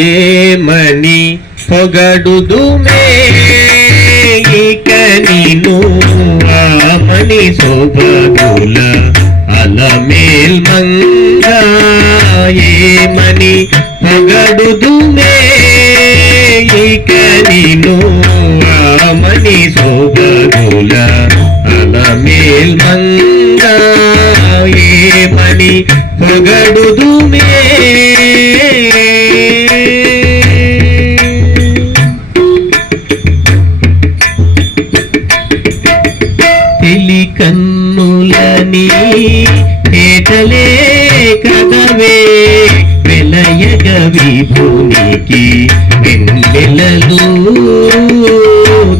ఏమని పొగడుదుమే ఇక నిను ఆమని శోభగుల అలమేల్ మంగ ఏమని పొగడుదుమే ఇక నిను ఆమని శోభగుల అలమేల్ మంగ ఏమని పొగడుదుమే తెలి కన్నులని ఏటలే కదవే వెలయగ విభునికి వెన్నెలలు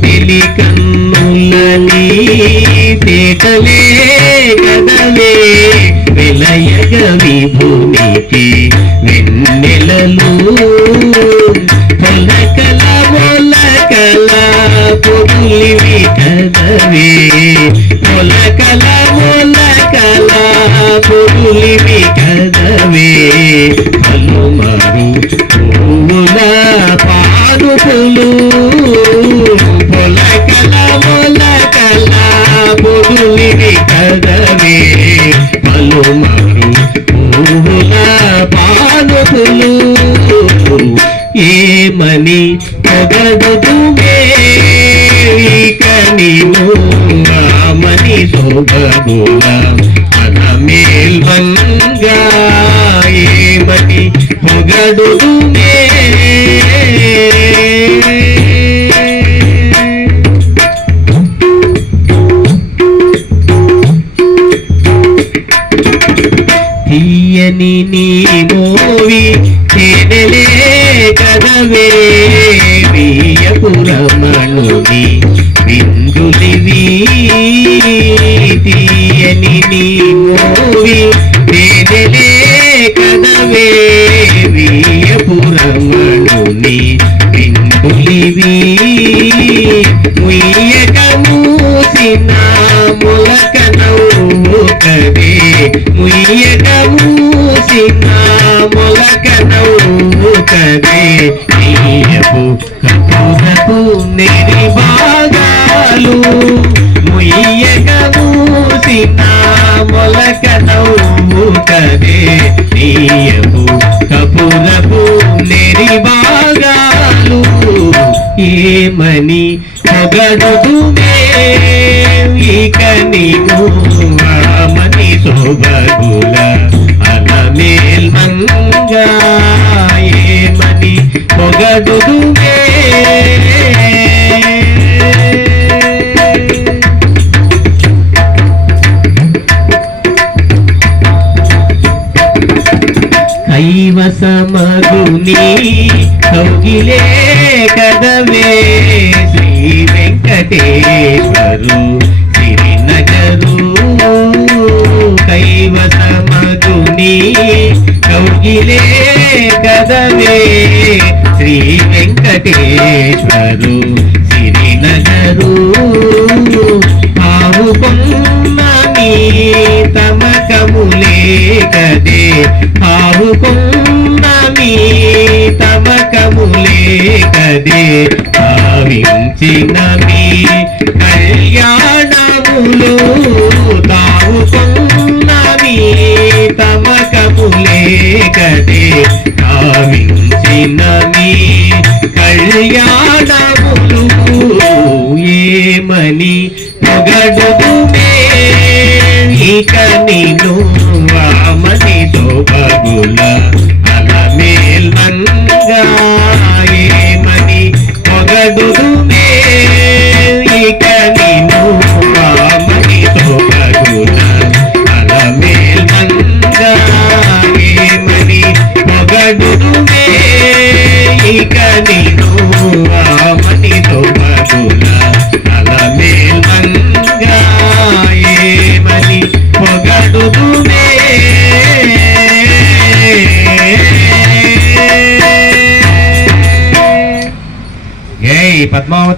తెలి కన్నులని ఏటలే కదవే వెలయగ విభునికి వెన్నెలలు పొలకల మొలకల పొరులివి కదవే మొలకల మొలకల పొరులివి కదవే పలుమారు పువ్వుల పానుపులు పొలకల మొలకల పొరులివి కదవే పలుమారు పువ్వుల పానుపులు ఏమని పొగడుదుమే ఇక నీవు ఆమని శోభగుల అలమేల్ మంగ ఏమని పొగడుదుమే తీయని నీ మోవి తేనెలే కదవే వీయపురమణుని విందులివి తీయని నీ మోవి తేనెలే కదవే వీయపురమణుని విందులివి ముయ్యక మూసిన మొలక నవ్వు కదే ముయ్యక మూసిన మొలక నవ్వు కదే నీయపు కపురపు నెరి భాగాలు ముయ్యక మూసిన మొలక నవ్వు కదే నీయపు కపురపు నెరి భాగాలు ఏమని పొగడుదుమే ఇక నీవు ఆమని శోభగుల అలమేల్ మంగ ఏమని పొగడుదుమే కైవసమగుని కౌగిలే కదవే శ్రీ వెంకటేశ్వరు సిరినగరు కైవసమగుని కౌగిలే కదవే శ్రీ వెంకటేశ్వరు సిరినగరు ఆవుకొన్నమి తమకములే కదే ఆవుకొన్నమి తమకములే కదే భావించినవి కళ్యాణములు తావుకొన్నవి తమకములే కదే భావించినవి కళ్యాణములు ఏమని పొగడుదుమే ఇక నిను ఆమని శోభగుల అలమేల్ మంగ ఏమని పొగడుదుమే ఇక నిను ఆమని శోభగుల అలమేల్ మంగ ఏమని పొగడుదుమే ఇక నిను ఆమని శోభగుల అలమేల్ మంగ ఏమని పొగడుదుమే జై పద్మావతి.